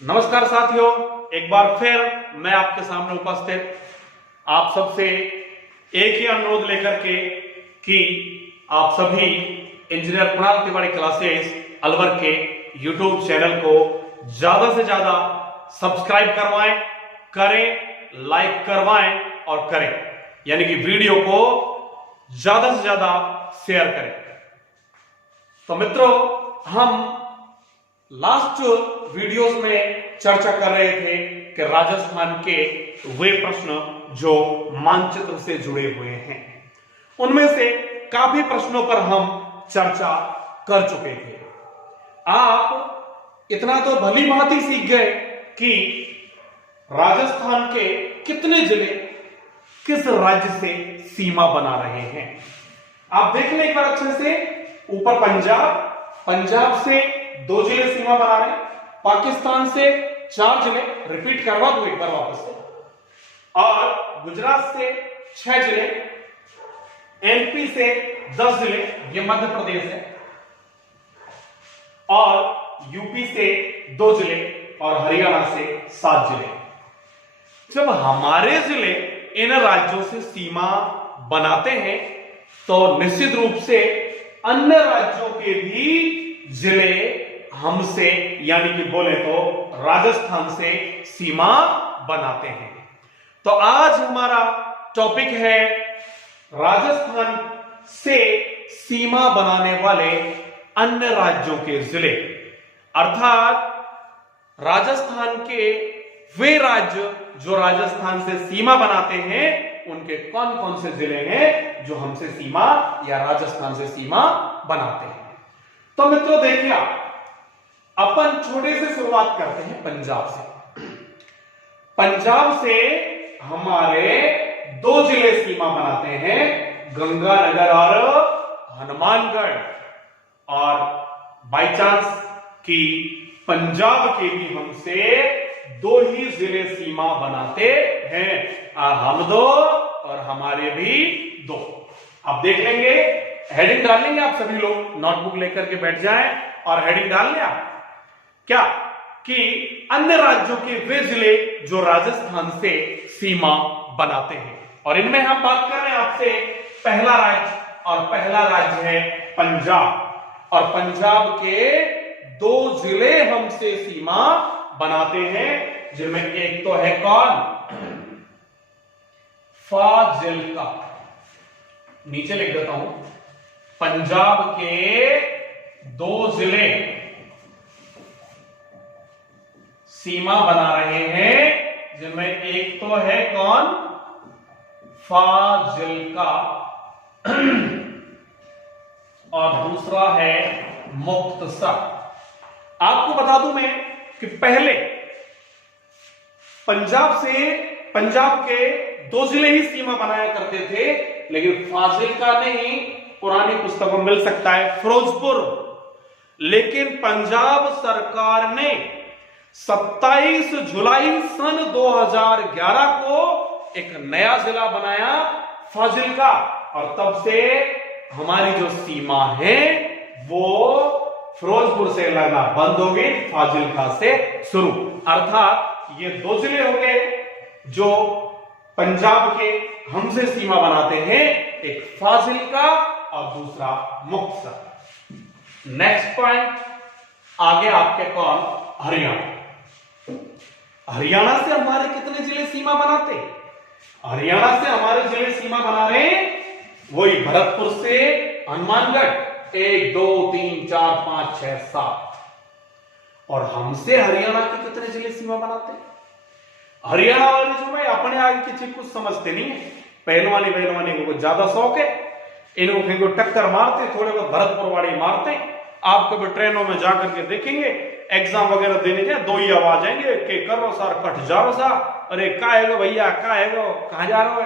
नमस्कार साथियों, एक बार फिर मैं आपके सामने उपस्थित आप सबसे एक ही अनुरोध लेकर के कि आप सभी इंजीनियर कुणाल तिवारी क्लासेस अलवर के यूट्यूब चैनल को ज्यादा से ज्यादा सब्सक्राइब करवाएं, करें, लाइक करवाएं और करें, यानी कि वीडियो को ज्यादा से ज्यादा शेयर करें। तो मित्रों, हम लास्ट वीडियोस में चर्चा कर रहे थे कि राजस्थान के वे प्रश्न जो मानचित्र से जुड़े हुए हैं, उनमें से काफी प्रश्नों पर हम चर्चा कर चुके थे। आप इतना तो भली भांति सीख गए कि राजस्थान के कितने जिले किस राज्य से सीमा बना रहे हैं। आप देख लें एक बार अच्छे से। ऊपर पंजाब से 2 जिले सीमा बना रहे हैं, पाकिस्तान से 4 जिले, रिपीट करवा दो एक बार वापस से, और गुजरात से 6 जिले, एमपी से 10 जिले, ये मध्य प्रदेश है, और यूपी से 2 जिले और हरियाणा से 7 जिले। जब हमारे जिले इन राज्यों से सीमा बनाते हैं तो निश्चित रूप से अन्य राज्यों के भी जिले हमसे, यानी कि बोले तो राजस्थान से सीमा बनाते हैं। तो आज हमारा टॉपिक है राजस्थान से सीमा बनाने वाले अन्य राज्यों के जिले, अर्थात राजस्थान के वे राज्य जो राजस्थान से सीमा बनाते हैं, उनके कौन कौन से जिले हैं जो हमसे सीमा या राजस्थान से सीमा बनाते हैं। तो मित्रों देखिए, अपन छोटे से शुरुआत करते हैं पंजाब से। पंजाब से हमारे 2 जिले सीमा बनाते हैं, गंगानगर और हनुमानगढ़। और बाई चांस कि पंजाब के भी हमसे 2 ही जिले सीमा बनाते हैं, हम 2 और हमारे भी 2। अब देख लेंगे, हेडिंग डाल लेंगे। आप सभी लोग नोटबुक लेकर के बैठ जाएं और हेडिंग डाल लें आप क्या कि अन्य राज्यों के वे जिले जो राजस्थान से सीमा बनाते हैं। और इनमें हम बात कर रहे हैं आपसे पहला राज्य, और पहला राज्य है पंजाब। और पंजाब के 2 जिले हमसे सीमा बनाते हैं, जिनमें एक तो है कौन? फाजिल्का। नीचे लिख देता हूं, पंजाब के 2 जिले सीमा बना रहे हैं, जिनमें एक तो है कौन? फाजिल्का, और दूसरा है मुक्तसर। आपको बता दूं मैं कि पहले पंजाब के 2 जिले ही सीमा बनाया करते थे, लेकिन फाजिल्का नहीं, पुरानी पुस्तकों में मिल सकता है फिरोजपुर। लेकिन पंजाब सरकार ने 27 जुलाई सन 2011 को एक नया जिला बनाया, फाजिल्का। और तब से हमारी जो सीमा है वो फिरोजपुर से लगना बंद हो गई, फाजिल्का से शुरू। अर्थात ये 2 जिले हो गए जो पंजाब के हमसे सीमा बनाते हैं, एक फाजिल्का और दूसरा मुक्तसर। नेक्स्ट पॉइंट, आगे आपके कौन? हरियाणा। हरियाणा से हमारे कितने जिले सीमा बनाते? हरियाणा से हमारे जिले सीमा बना रहे हैं वही भरतपुर से हनुमानगढ़, 1 2 3 4 5 6 7। और हमसे हरियाणा के कितने जिले सीमा बनाते हैं? हरियाणा वाले जो भाई अपने आगे की चीज कुछ समझते नहीं है, पहलवानी को कुछ ज्यादा शौक है, इनको कहीं को टक्कर मारते, थोड़े बहुत भरतपुर वाले मारते। आप कभी ट्रेनों में जाकर के देखेंगे, एग्जाम वगैरह देने के 2 ही आवाज आएंगे कि करो सर, कट जाओ सा, अरे का है भैया, का है कहां जा रहे हो?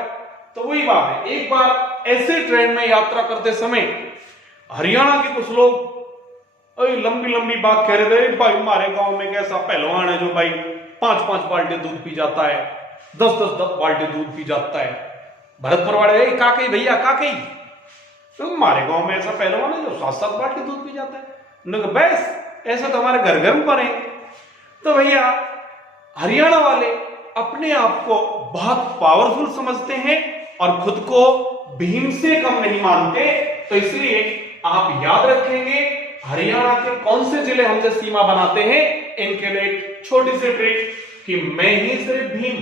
तो वही बात है। एक बार ऐसे ट्रेन में यात्रा करते समय हरियाणा के कुछ लोग लंबी लंबी बात कह रहे थे, भाई हमारे गांव में कैसा पहलवान है जो भाई 5-5 बाल्टी दूध पी जाता है, 10-10 बाल्टी दूध पी जाता है। भरतपुर वाले, काकई भैया काकई, तो हमारे गांव में ऐसा पहलवान है जो 7-7 बाल्टी दूध पी जाता है। बस ऐसा तो हमारे घर घर में बने। तो भैया हरियाणा वाले अपने आप को बहुत पावरफुल समझते हैं और खुद को भीम से कम नहीं मानते। तो इसलिए आप याद रखेंगे हरियाणा के कौन से जिले हमसे सीमा बनाते हैं, इनके लिए एक छोटी सी ट्रिक कि मैं ही सिर्फ भीम,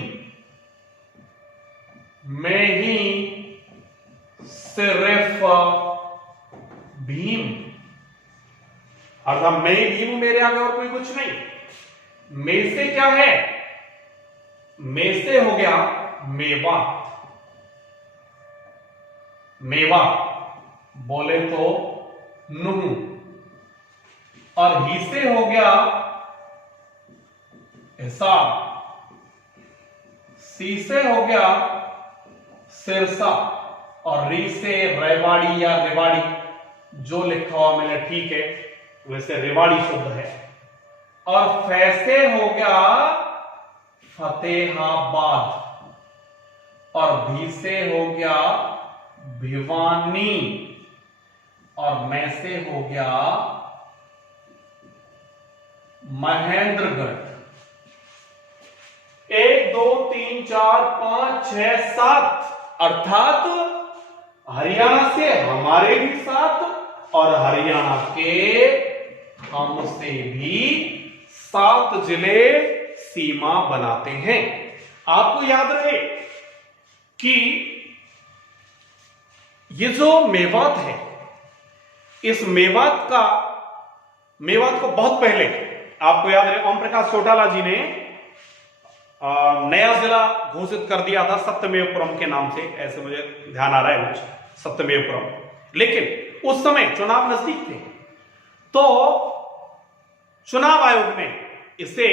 मैं ही सिर्फ भीम, अर्थात मैं ही भीम हूं, मेरे आगे और कोई कुछ नहीं। मैं से क्या है, मैं से हो गया मेवात, मेवा बोले तो नूह, और ही से हो गया हिसार, सी से हो गया सिरसा, और री से रेवाड़ी या रेवाड़ी, जो लिखा हुआ मैंने ठीक है, वैसे रेवाड़ी शब्द है। और फै से हो गया फतेहाबाद, और भी से हो गया भिवानी, और मैं से हो गया महेंद्रगढ़। 1 2 3 4 5 6 7, अर्थात हरियाणा से हमारे भी 7 और हरियाणा के हमसे भी 7 जिले सीमा बनाते हैं। आपको याद रहे कि ये जो मेवात है, इस मेवात को बहुत पहले, आपको याद रहे, ओम प्रकाश चौटाला जी ने नया जिला घोषित कर दिया था सत्यमेवपुरम के नाम से, ऐसे मुझे ध्यान आ रहा है कुछ, सत्यमेवपुरम। लेकिन उस समय चुनाव नजदीक थे, तो चुनाव आयोग ने इसे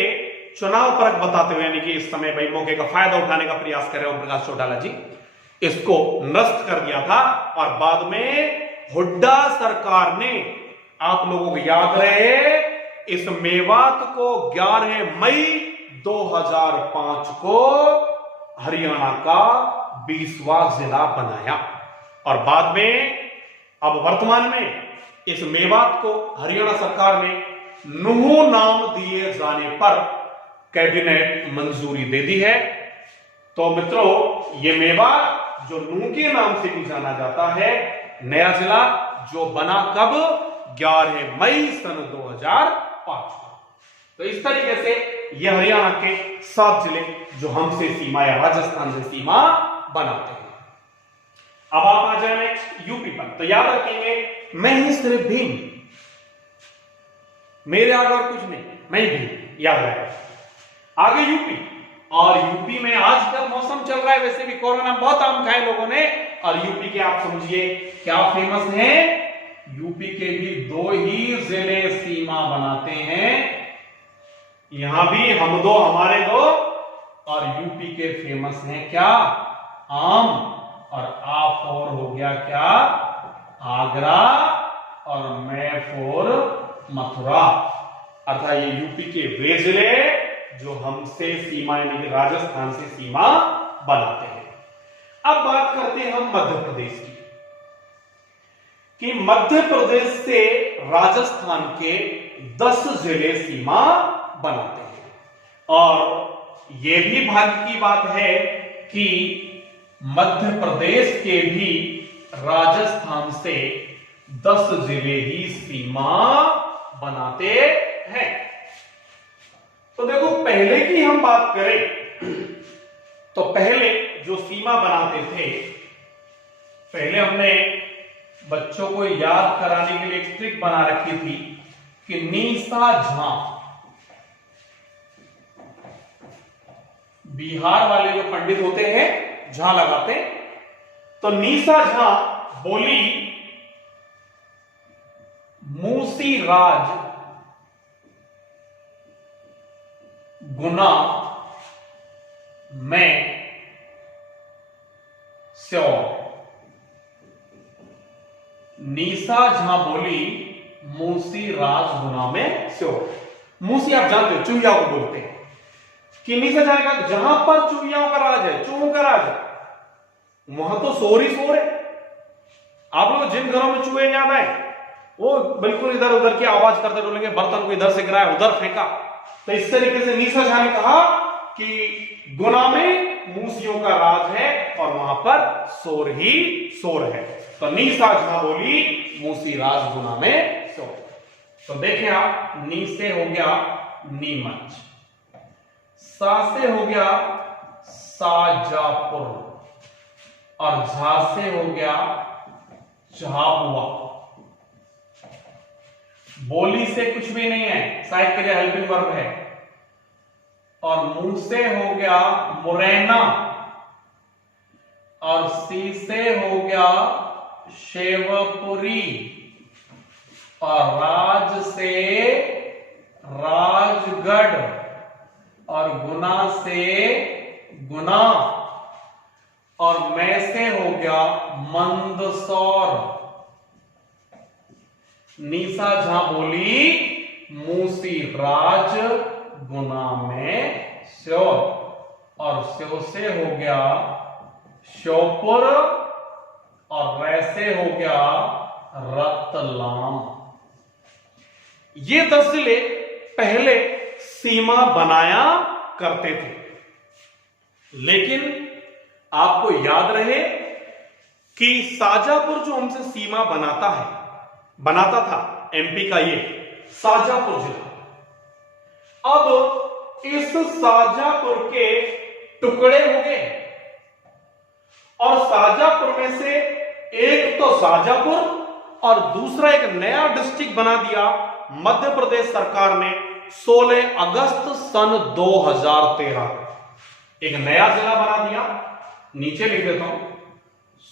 चुनाव परख बताते हुए, यानी कि इस समय भाई मौके का फायदा उठाने का प्रयास कर रहे ओम प्रकाश चौटाला जी, इसको निरस्त कर दिया था। और बाद में हुड्डा सरकार ने, आप लोगों को याद रहे, इस मेवात को 11 मई 2005 को हरियाणा का 20वां जिला बनाया। और बाद में, अब वर्तमान में, इस मेवात को हरियाणा सरकार ने नूह नाम दिए जाने पर कैबिनेट मंजूरी दे दी है। तो मित्रों, ये मेवात जो नूह के नाम से भी जाना जाता है, नया जिला जो बना कब, 11 मई सन 2005 को। तो इस तरीके से ये हरियाणा के 7 जिले जो हमसे सीमा या राजस्थान से सीमा बनाते हैं। अब आप आ जाए नेक्स्ट यूपी पर। तो याद रखेंगे, मैं ही सिर्फ भीम, मेरे आगे और कुछ नहीं, मैं ही भीम, याद रहे। आगे यूपी, और यूपी में आजकल मौसम चल रहा है, वैसे भी कोरोना बहुत आम खाए लोगों ने, और यूपी के आप समझिए क्या फेमस है, यूपी के भी 2 ही जिले सीमा बनाते हैं, यहां भी हम 2 हमारे 2, और यूपी के फेमस हैं क्या, आम, और आप और हो गया क्या, आगरा, और मैं फोर मथुरा। अर्थात ये यूपी के वे जिले जो हमसे सीमा, यानी कि राजस्थान से सीमा बनाते हैं। अब बात करते हैं हम मध्य प्रदेश की, कि मध्य प्रदेश से राजस्थान के 10 जिले सीमा बनाते हैं। और यह भी भाग्य की बात है कि मध्य प्रदेश के भी राजस्थान से 10 जिले ही सीमा बनाते हैं। तो देखो, पहले की हम बात करें तो पहले जो सीमा बनाते थे, पहले हमने बच्चों को याद कराने के लिए एक ट्रिक बना रखी थी कि नीसा झा, बिहार वाले जो पंडित होते हैं झा लगाते, तो नीसा झा बोली मूसी राज गुना में स्योर। नीसा झा बोली मूसी राज गुना में स्योर। मूसी आप जानते हो, चूहिया को बोलते हैं, कि नीसा जाएगा जहां पर चूहियाओं का राज है, चूहों का राज है, वहां तो शोर ही शोर है। आप लोग जिन घरों में चूहे ज्यादा है, वो बिल्कुल इधर उधर की आवाज करते डोलेंगे, बर्तन को इधर से गिराया उधर फेंका, तो इस तरीके से नीसा झा ने कहा कि गुना में मूसियों का राज है और वहां पर शोर ही शोर है। तो नीसा झा बोली मूसी राज गुना में शोर। तो देखें आप, नी से हो गया नीमच, सा से हो गया साजापुर और झा से हो गया झाबुआ। बोली से कुछ भी नहीं है, सहायक क्रिया हेल्पिंग वर्ब है। और मुंह से हो गया मुरैना और सी से हो गया शेवपुरी और राज से राजगढ़ और गुना से गुना और मैं से हो गया मंदसौर। नीसा झा बोली मूसी राज गुना में श्योर और श्यो से हो गया श्योपुर और रै से हो गया रतलाम। ये 10 जिले पहले सीमा बनाया करते थे, लेकिन आपको याद रहे कि साजापुर जो हमसे सीमा बनाता था एमपी का, ये साजापुर जिला, अब इस साजापुर के टुकड़े हो गए और साजापुर में से एक तो साजापुर और दूसरा एक नया डिस्ट्रिक्ट बना दिया मध्य प्रदेश सरकार ने 16 अगस्त सन 2013। एक नया जिला बना दिया, नीचे लिख देता हूं,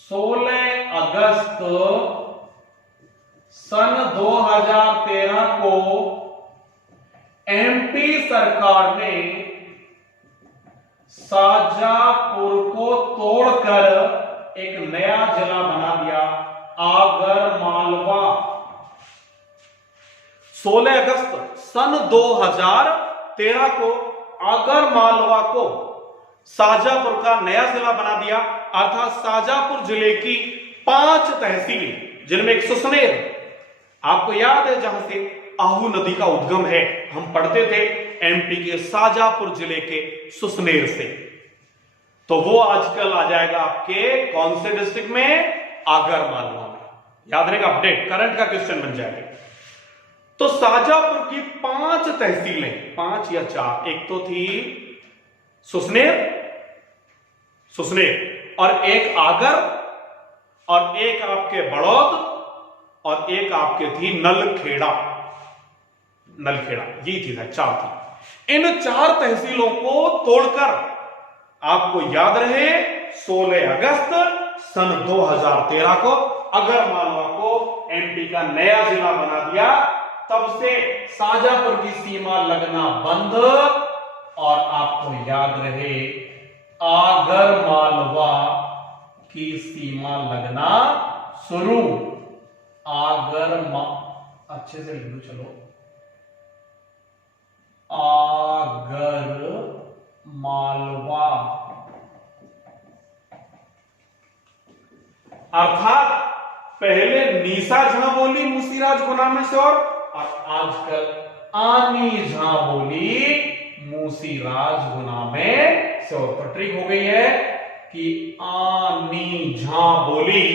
16 अगस्त सन 2013 को एमपी सरकार ने साजापुर को तोड़कर एक नया जिला बना दिया आगर मालवा। 16 अगस्त सन 2013 को आगर मालवा को साजापुर का नया जिला बना दिया, अर्थात साजापुर जिले की 5 तहसीलें, जिनमें एक सुसनेर, आपको याद है जहां से आहू नदी का उद्गम है, हम पढ़ते थे एमपी के साजापुर जिले के सुसनेर से, तो वो आजकल आ जाएगा आपके कौन से डिस्ट्रिक्ट में, आगर मालवा में। याद रहेगा, अपडेट करंट का क्वेश्चन बन जाएगा। तो साजापुर की 5 तहसीलें, 5 या 4, एक तो थी सुसनेर और एक आगर और एक आपके बड़ौद और एक आपके थी नलखेड़ा, यही थी, 4 थी। इन 4 तहसीलों को तोड़कर, आपको याद रहे, 16 अगस्त सन 2013 को अगर मालवा को एमपी का नया जिला बना दिया। तब से साजापुर की सीमा लगना बंद और आपको याद रहे आगर मालवा की सीमा लगना शुरू। अच्छे से लिख दो, चलो, आगर मालवा, अर्थात पहले नीसा झा बोली मूसीराज गुना में से और आजकल आनी झा बोली मूसीराज गुना में से और। पर ट्रिक हो गई है कि आनी झा बोली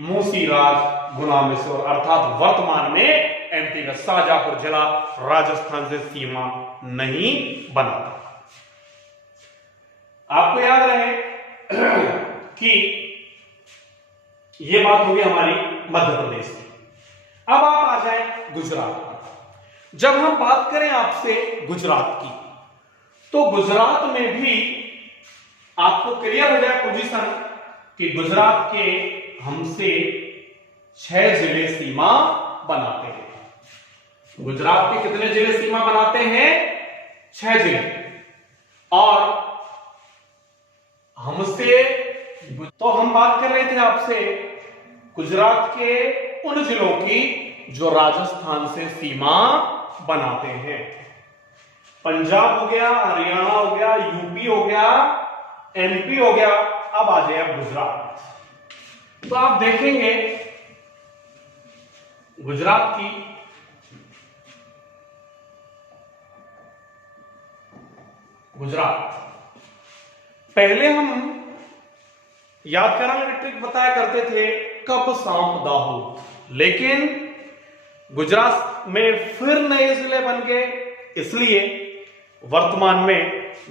मूसीराज गुना में से और, अर्थात वर्तमान में एमपी का साजापुर जिला राजस्थान से सीमा नहीं बनाता। आपको याद रहे कि यह बात होगी हमारी मध्य प्रदेश की। अब आप आ जाए गुजरात पर। जब हम बात करें आपसे गुजरात की, तो गुजरात में भी आपको क्लियर हो जाए पोजीशन कि गुजरात के हमसे 6 जिले सीमा बनाते हैं। गुजरात के कितने जिले सीमा बनाते हैं? 6 जिले। और हमसे, तो हम बात कर रहे थे आपसे गुजरात के उन जिलों की जो राजस्थान से सीमा बनाते हैं। पंजाब हो गया, हरियाणा हो गया, यूपी हो गया, एमपी हो गया। अब आ जाए अब गुजरात। तो आप देखेंगे गुजरात की गुजरात। पहले हम याद कराने ट्रिक बताया करते थे कब सांप दाहो, लेकिन गुजरात में फिर नए जिले बन गए, इसलिए वर्तमान में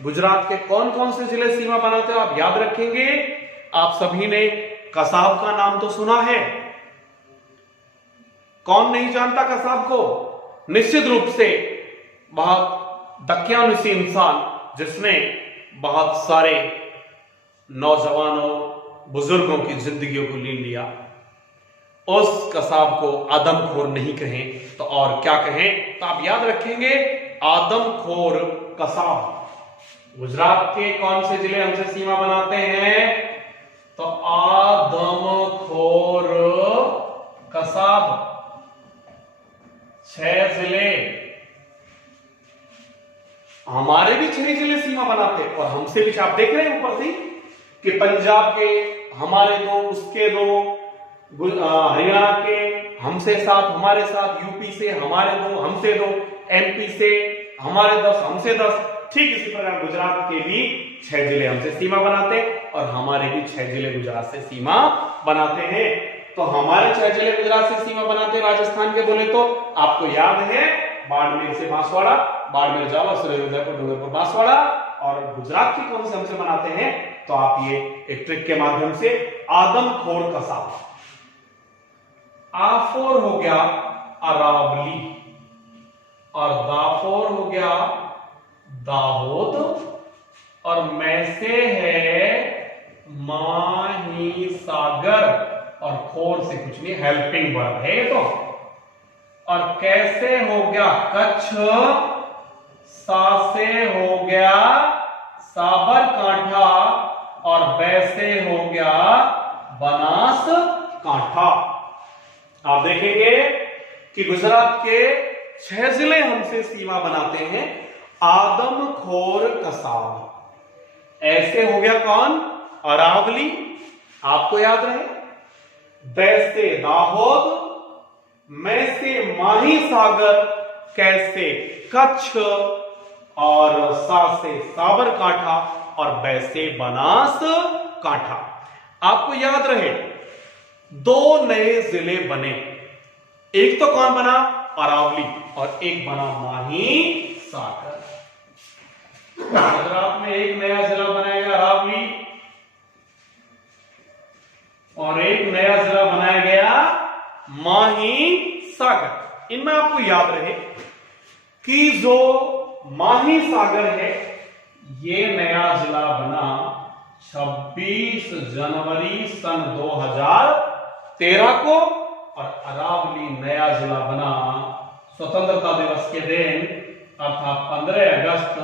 गुजरात के कौन कौन से जिले सीमा बनाते हो आप याद रखेंगे। आप सभी ने कसाब का नाम तो सुना है, कौन नहीं जानता कसाब को। निश्चित रूप से बहुत दक्यानुसी इंसान जिसने बहुत सारे नौजवानों बुजुर्गों की जिंदगियों को ले लिया, उस कसाब को आदमखोर नहीं कहें तो और क्या कहें, तो आप याद रखेंगे आदमखोर कसाब। गुजरात के कौन से जिले हमसे सीमा बनाते हैं, तो आदमखोर कसाब 6 जिले, हमारे भी 6 जिले सीमा बनाते हैं। और हमसे भी आप देख रहे हैं ऊपर से कि पंजाब के हमारे 2, उसके 2, हरियाणा के हमसे 7, हमारे साथ, यूपी से हमारे 2, हमसे 2, एमपी से हमारे 10, हमसे 10। ठीक इसी प्रकार गुजरात के भी 6 जिले हमसे सीमा बनाते हैं और हमारे भी 6 जिले गुजरात से सीमा बनाते हैं। तो हमारे 6 जिले गुजरात से सीमा बनाते हैं राजस्थान के बोले तो आपको याद है बाड़मेर से बांसवाड़ा, बाड़मेर जावा, सूर्योदयपुर, डूंगरपुर, बांसवाड़ा। और गुजरात की कौन से हमसे बनाते हैं, तो आप ये एक ट्रिक के माध्यम से आदमखोर कसाब। आफोर हो गया अरावली और दाफोर हो गया दाहोद और मैसे है माही सागर और खोर से कुछ नहीं, हेल्पिंग वर्ब है तो। और कैसे हो गया कच्छ, सासे हो गया साबरकांठा और वैसे हो गया बनास कांठा। आप देखेंगे कि गुजरात के 6 जिले हमसे सीमा बनाते हैं आदमखोर कसाब। ऐसे हो गया कौन, अरावली, आपको याद रहे, वैसे दाहोद, मैसे माही सागर, कैसे कच्छ और सासे साबरकांठा और वैसे बनास कांठा। आपको याद रहे 2 नए जिले बने, एक तो कौन बना, अरावली, और एक बना माही सागर। गुजरात में एक नया जिला बनाया गया अरावली और एक नया जिला बनाया गया माही सागर। इनमें आपको याद रहे कि जो माही सागर है ये नया जिला बना 26 जनवरी सन 2013 को और अरावली नया जिला बना स्वतंत्रता दिवस के दिन अर्थात 15 अगस्त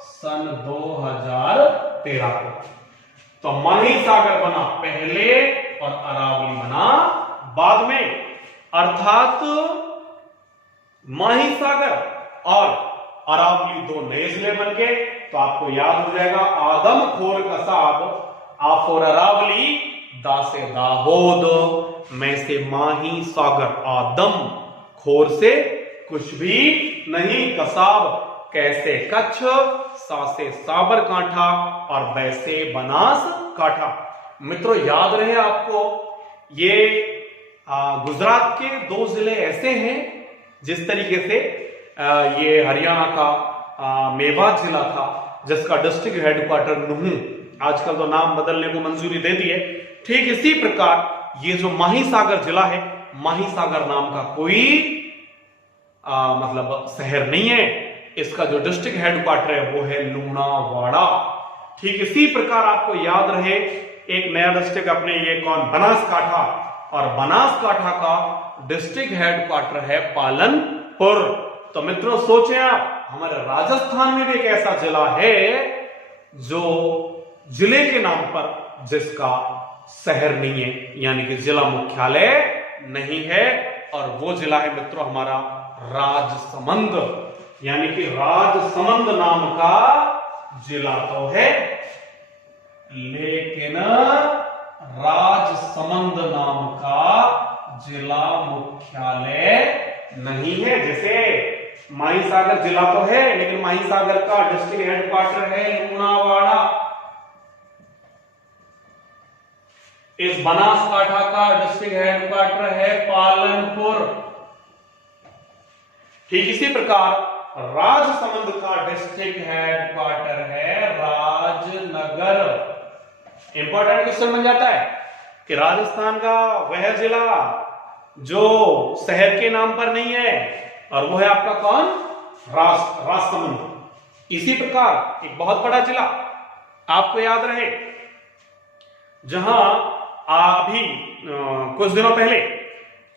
सन 2013 को। तो माही सागर बना पहले और अरावली बना बाद में, अर्थात माही सागर और अरावली 2 नए जिले बन गए। तो आपको याद हो जाएगा आदमखोर कसाब, आफोर अरावली, दा से दाहोद, मैं से माही सागर, आदम खोर से कुछ भी नहीं, कसाब, कैसे कच्छ, सा से साबरकांठा और वैसे बनास कांठा। मित्रों याद रहे आपको ये गुजरात के 2 जिले ऐसे हैं जिस तरीके से ये हरियाणा का मेवात जिला था जिसका डिस्ट्रिक्ट हेडक्वार्टर नुहू, आजकल तो नाम बदलने को मंजूरी दे दी है। ठीक इसी प्रकार ये जो माही सागर जिला है, माही सागर नाम का कोई मतलब शहर नहीं है, इसका जो डिस्ट्रिक्ट हेडक्वार्टर है वो है लूणावाड़ा। ठीक इसी प्रकार आपको याद रहे एक नया डिस्ट्रिक्ट अपने ये कौन, बनासकाठा, और बनासकाठा का डिस्ट्रिक्ट हेडक्वार्टर है पालनपुर। तो मित्रों सोचें आप, हमारे राजस्थान में भी एक ऐसा जिला है जो जिले के नाम पर जिसका शहर नहीं है, यानी कि जिला मुख्यालय नहीं है, और वो जिला है मित्रों हमारा राजसमंद, यानी कि राजसमंद नाम का जिला तो है लेकिन राजसमंद नाम का जिला मुख्यालय नहीं है। जैसे माहीसागर जिला तो है, लेकिन माहीसागर का डिस्ट्रिक्ट हेडक्वार्टर है लूणावाड़ा। इस बनासकांठा का डिस्ट्रिक्ट हेडक्वार्टर है पालनपुर। ठीक इसी प्रकार राजसमंद का डिस्ट्रिक्ट हेडक्वार्टर है राजनगर। इंपॉर्टेंट क्वेश्चन बन जाता है कि राजस्थान का वह जिला जो शहर के नाम पर नहीं है, और वो है आपका कौन? राजसमंद। इसी प्रकार एक बहुत बड़ा जिला आपको याद रहे, जहां अभी कुछ दिनों पहले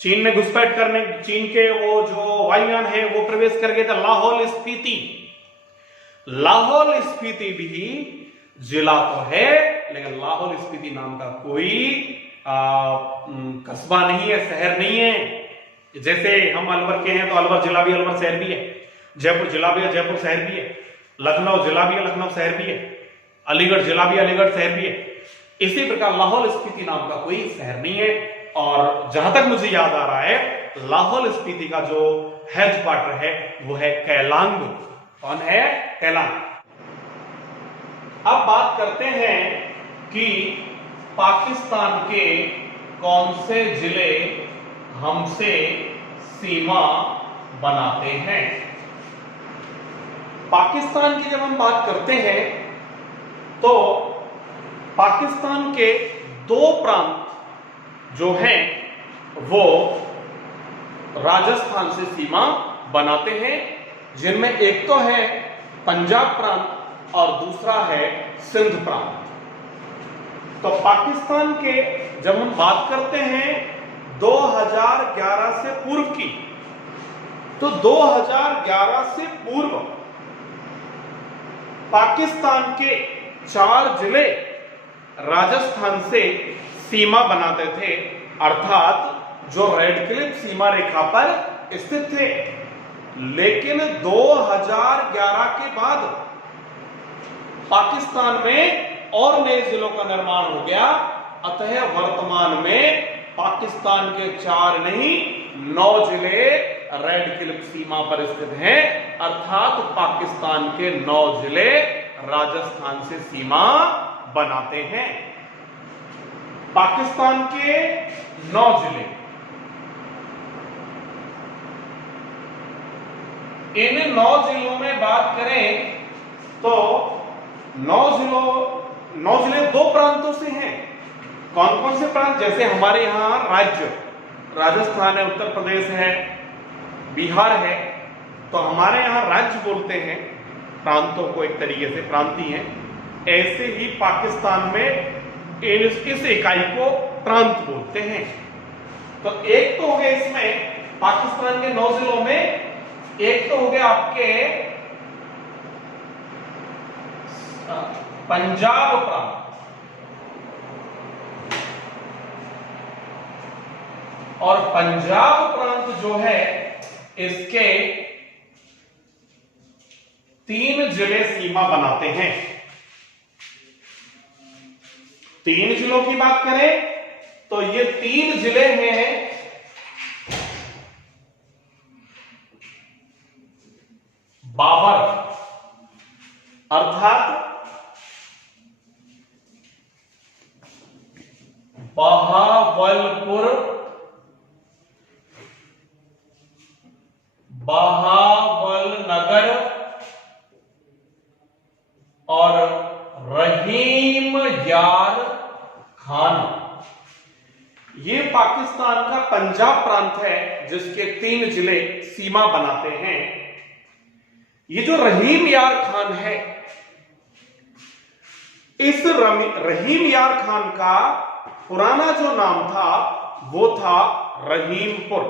चीन में घुसपैठ करने, चीन के वो जो वायुयान है वो प्रवेश कर गए थे, लाहौल स्पीति। लाहौल स्पीति भी जिला तो है, लेकिन लाहौल स्पीति नाम का कोई कस्बा नहीं है, शहर नहीं है। जैसे हम अलवर के हैं तो अलवर जिला भी, अलवर शहर भी है। जयपुर जिला भी है, जयपुर शहर भी है। लखनऊ जिला भी है, लखनऊ शहर भी है। अलीगढ़ जिला भी, अलीगढ़ शहर भी है। इसी प्रकार लाहौल स्पीति नाम का कोई शहर नहीं है। और जहां तक मुझे याद आ रहा है, लाहौल स्पीति का जो हेडक्वार्टर है वो है केलांग। कौन है? केलांग। अब बात करते हैं कि पाकिस्तान के कौन से जिले हमसे सीमा बनाते हैं। पाकिस्तान की जब हम बात करते हैं तो पाकिस्तान के दो प्रांत जो हैं वो राजस्थान से सीमा बनाते हैं, जिनमें एक तो है पंजाब प्रांत और दूसरा है सिंध प्रांत। तो पाकिस्तान के जब हम बात करते हैं 2011 से पूर्व की, तो 2011 से पूर्व पाकिस्तान के 4 जिले राजस्थान से सीमा बनाते थे, अर्थात जो रेड क्लिफ सीमा रेखा पर स्थित थे। लेकिन 2011 के बाद पाकिस्तान में और नए जिलों का निर्माण हो गया। अतः वर्तमान में पाकिस्तान के 4 नहीं 9 जिले रेड क्लिफ सीमा पर स्थित हैं, अर्थात पाकिस्तान के 9 जिले राजस्थान से सीमा बनाते हैं। पाकिस्तान के 9 जिले, इन 9 जिलों में बात करें तो 9 जिले 2 प्रांतों से हैं। कौन कौन से प्रांत? जैसे हमारे यहां राज्य राजस्थान है, उत्तर प्रदेश है, बिहार है, तो हमारे यहां राज्य बोलते हैं प्रांतों को, एक तरीके से प्रांतीय हैं। ऐसे ही पाकिस्तान में इस इकाई को प्रांत बोलते हैं। तो एक तो हो गया इसमें पाकिस्तान के 9 जिलों में, एक तो हो गया आपके पंजाब प्रांत, और पंजाब प्रांत जो है इसके 3 जिले सीमा बनाते हैं। 3 जिलों की बात करें तो ये 3 जिले हैं बाबर, अर्थात बहावलपुर, बहावलनगर और रहीम यार खान। ये पाकिस्तान का पंजाब प्रांत है जिसके 3 जिले सीमा बनाते हैं। ये जो रहीम यार खान है, इस रहीम यार खान का पुराना जो नाम था वो था रहीमपुर।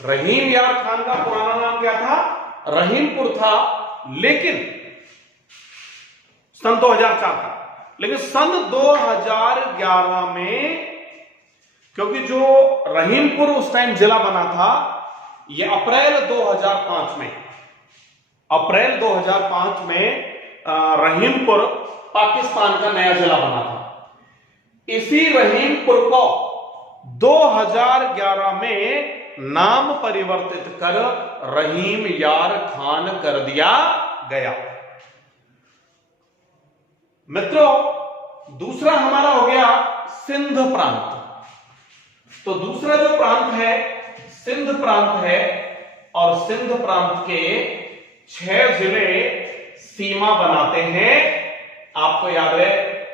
रहीम यार खान का पुराना नाम क्या था? रहीमपुर था। लेकिन सन 2004 का, लेकिन सन 2011 में, क्योंकि जो रहीमपुर उस टाइम जिला बना था, ये अप्रैल 2005 में, अप्रैल 2005 में रहीमपुर पाकिस्तान का नया जिला बना था। इसी रहीमपुर को 2011 में नाम परिवर्तित कर रहीम यार खान कर दिया गया। मित्रों, दूसरा हमारा हो गया सिंध प्रांत। तो दूसरा जो प्रांत है सिंध प्रांत है, और सिंध प्रांत के 6 जिले सीमा बनाते हैं, आपको याद है,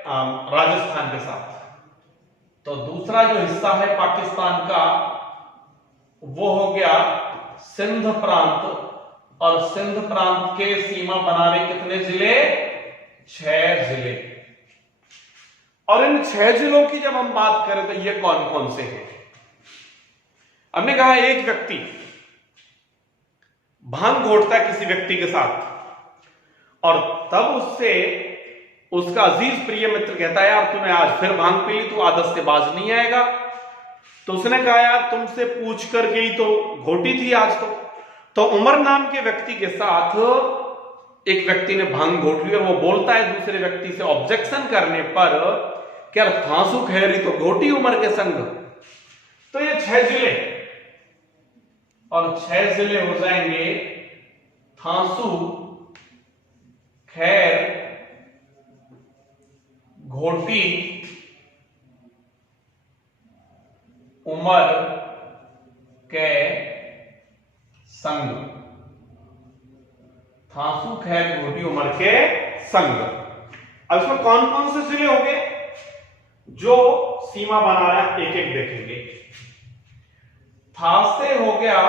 राजस्थान के साथ। तो दूसरा जो हिस्सा है पाकिस्तान का वो हो गया सिंध प्रांत, और सिंध प्रांत के सीमा बना रहे कितने जिले? 6 जिले। और इन 6 जिलों की जब हम बात करें तो ये कौन कौन से हैं? हमने कहा एक व्यक्ति भांग घोटता है किसी व्यक्ति के साथ, और तब उससे उसका अजीज प्रिय मित्र कहता है यार तूने आज फिर भांग पी ली, तू आदत से बाज नहीं आएगा। तो उसने कहा यार तुमसे पूछ कर गई तो घोटी थी आज तो उमर नाम के व्यक्ति के साथ एक व्यक्ति ने भांग घोट ली, और वो बोलता है दूसरे व्यक्ति से ऑब्जेक्शन करने पर क्या थांसू खैरी तो घोटी उमर के संग। तो ये 6 जिले, और 6 जिले हो जाएंगे थांसू, खैर, घोटी, उमर के संग। थांसू, खैर, घोटी, उमर के संग। अब इसमें कौन कौन से जिले होंगे जो सीमा बना रहे हैं, एक एक देखेंगे। था से हो गया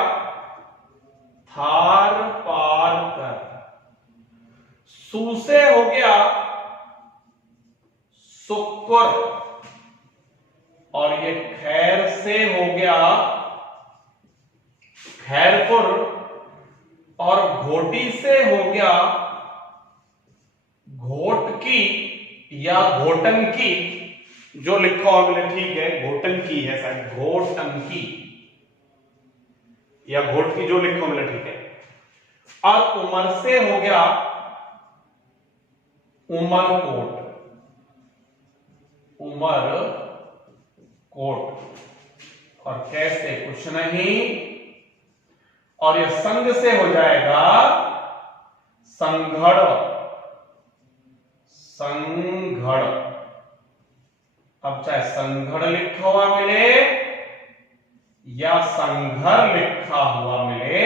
थार पार कर, सू से हो गया सुक्कुर, और ये खैर से हो गया खैरपुर, और घोटी से हो गया घोटकी या घोटनकी, जो लिखा हुआ मिले ठीक है, घोटनकी है शायद, घोटनकी या घोटकी, जो लिखा मिले ठीक है। और उमर से हो गया उमरकोट, उमरकोट, और कैसे कुछ नहीं, और ये संग से हो जाएगा संघड़, संघड़। अब चाहे संघड़ लिखा हुआ मिले या संघर लिखा हुआ मिले,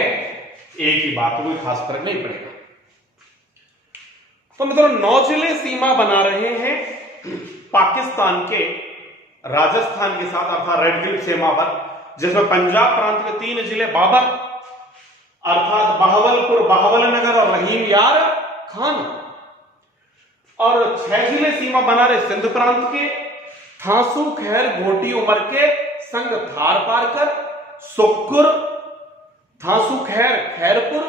एक ही बात, कोई खास फर्क नहीं पड़ेगा। तो मतलब 9 जिले सीमा बना रहे हैं पाकिस्तान के राजस्थान के साथ, अर्थात रेड क्लिफ सीमा पर, जिसमें पंजाब प्रांत के 3 जिले बाबर अर्थात बहावलपुर, बहावलनगर और रहीम यार खान, और 6 जिले सीमा बना रहे सिंध प्रांत के, थांसू, खैर, घोटी, उमर के संग थार पार कर, सुक्कुर, थांसू, खैर, खैरपुर,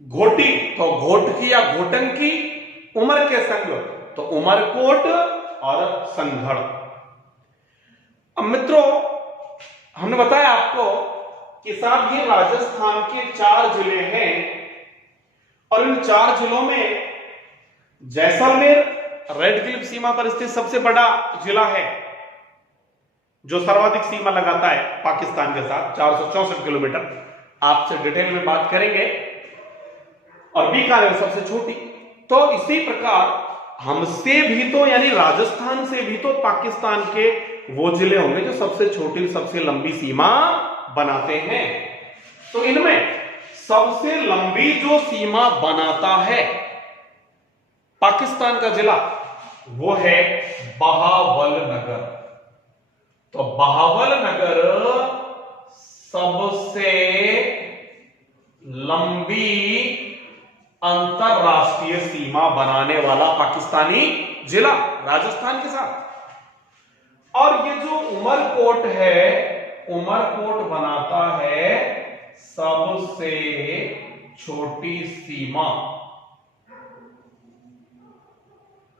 घोटी तो घोटकी या घोटनकी, उमर के संग तो उमरकोट और संघड़। अब मित्रों, हमने बताया आपको कि साहब ये राजस्थान के 4 जिले हैं, और इन 4 जिलों में जैसलमेर रेड क्लिफ सीमा पर स्थित सबसे बड़ा जिला है, जो सर्वाधिक सीमा लगाता है पाकिस्तान के साथ, 464 किलोमीटर। आपसे डिटेल में बात करेंगे। और बीकानेर सबसे छोटी। तो इसी प्रकार हमसे भी तो, यानी राजस्थान से भी तो पाकिस्तान के वो जिले होंगे जो सबसे छोटी, सबसे लंबी सीमा बनाते हैं। तो इनमें सबसे लंबी जो सीमा बनाता है पाकिस्तान का जिला, वो है बहावलनगर। तो बहावलनगर सबसे लंबी अंतरराष्ट्रीय सीमा बनाने वाला पाकिस्तानी जिला राजस्थान के साथ। और ये जो उमरकोट है, उमरकोट बनाता है सबसे छोटी सीमा,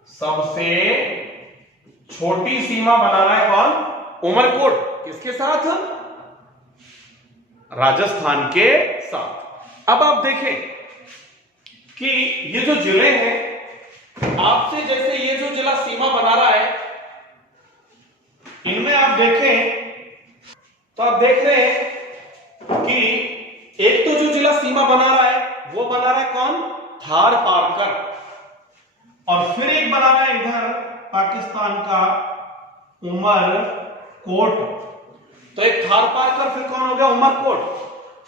सबसे छोटी सीमा बना रहा है कौन? उमरकोट। किसके साथ? राजस्थान के साथ। अब आप देखें कि ये जो जिले हैं, आपसे जैसे ये जो जिला सीमा बना रहा है, इनमें आप देखें तो आप देख रहे हैं कि एक तो जो जिला सीमा बना रहा है वो बना रहा है कौन, थार पारकर, और फिर एक बना रहा है इधर पाकिस्तान का उमरकोट। तो एक थार पारकर, फिर कौन हो गया, उमरकोट,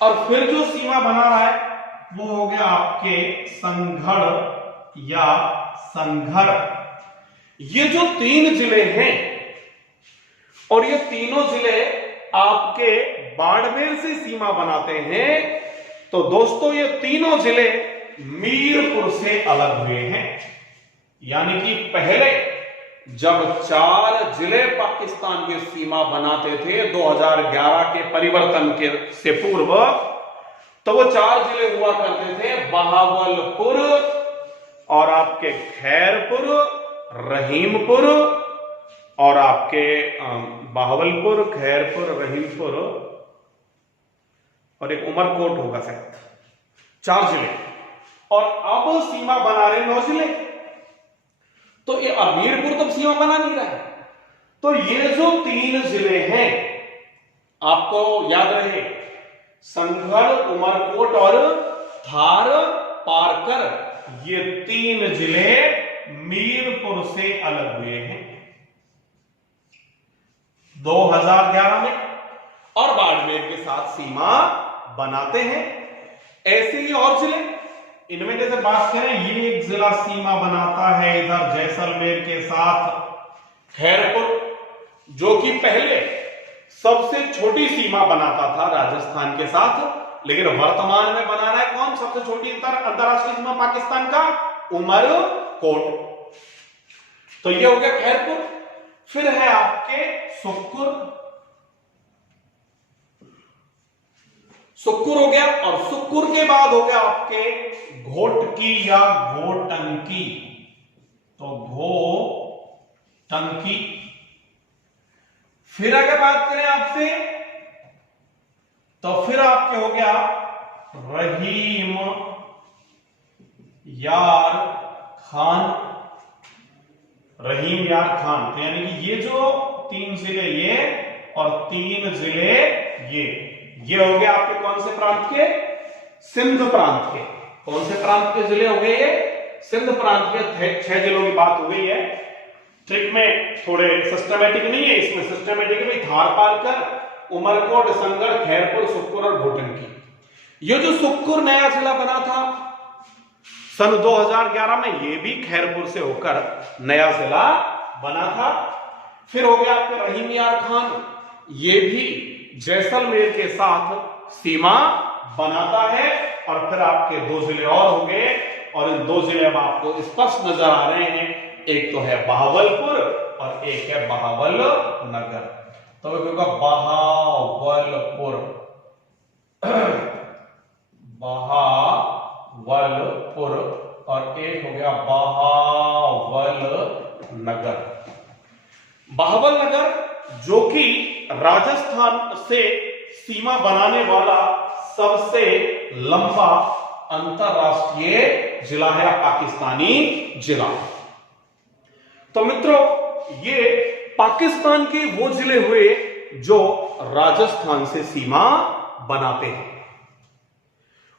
और फिर जो सीमा बना रहा है वो हो गया आपके संघड़ या संघर। ये जो 3 जिले हैं और ये तीनों जिले आपके बाड़मेर से सीमा बनाते हैं, तो दोस्तों ये तीनों जिले मीरपुर से अलग हुए हैं। यानी कि पहले जब 4 जिले पाकिस्तान की सीमा बनाते थे 2011 के परिवर्तन के से पूर्व, तो वो 4 जिले हुआ करते थे, बहावलपुर और आपके खैरपुर, रहीमपुर और आपके बहावलपुर, खैरपुर, रहीमपुर और एक उमरकोट होगा शायद, 4 जिले। और अब सीमा बना रहे 9 जिले। तो ये मीरपुर तो सीमा बना नहीं रहा है। तो ये जो 3 जिले हैं, आपको याद रहे, संघड़, उमरकोट और थार पारकर, ये 3 जिले मीरपुर से अलग हुए हैं 2011 में, और बाड़मेर के साथ सीमा बनाते हैं। ऐसे ही और जिले, इनमें जैसे बात करें, ये एक जिला सीमा बनाता है इधर जैसलमेर के साथ, खैरपुर, जो कि पहले सबसे छोटी सीमा बनाता था राजस्थान के साथ, लेकिन वर्तमान में बना रहा है कौन, सबसे छोटी अंतरराष्ट्रीय सीमा पाकिस्तान का उमरकोट। तो ये हो गया खैरपुर। फिर है आपके सुक्कुर, सुक्कुर हो गया, और सुक्कुर के बाद हो गया आपके घोटकी या घोटंकी। तो घोटंकी। फिर अगर बात करें आपसे, तो फिर आपके हो गया रहीम यार खान, रहीम यार खान। तो यानी कि ये जो 3 जिले ये और 3 जिले ये हो गया आपके कौन से प्रांत के, सिंध प्रांत के। कौन से प्रांत के जिले हो गए ये, सिंध प्रांत के 6 जिलों की बात हो गई है। ट्रिक में थोड़े सिस्टमेटिक नहीं है, इसमें सिस्टमेटिक है, थार पारकर, उमरकोट, संगड़, खैरपुर, सुक्कुर और घोटंकी। ये जो सुक्कुर नया जिला बना था सन 2011 में, ये भी खैरपुर से होकर नया जिला बना था। फिर हो गया आपके रहीम यार खान, ये भी जैसलमेर के साथ सीमा बनाता है। और फिर आपके 2 जिले और हो गए, और इन 2 जिले अब आपको स्पष्ट नजर आ रहे हैं। एक तो है बहावलपुर और एक है बहावल नगर। तो होगा बहावलपुर, बहावलपुर, और एक हो गया बहावल नगर। बहावल नगर जो कि राजस्थान से सीमा बनाने वाला सबसे लंबा अंतरराष्ट्रीय जिला है, पाकिस्तानी जिला। तो मित्रों, ये पाकिस्तान के वो जिले हुए जो राजस्थान से सीमा बनाते हैं,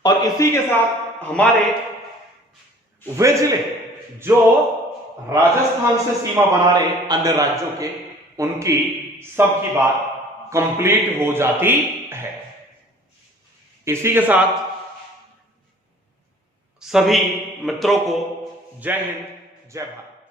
और इसी के साथ हमारे वे जिले जो राजस्थान से सीमा बना रहे अन्य राज्यों के, उनकी सबकी बात कंप्लीट हो जाती है। इसी के साथ सभी मित्रों को जय हिंद, जय भारत।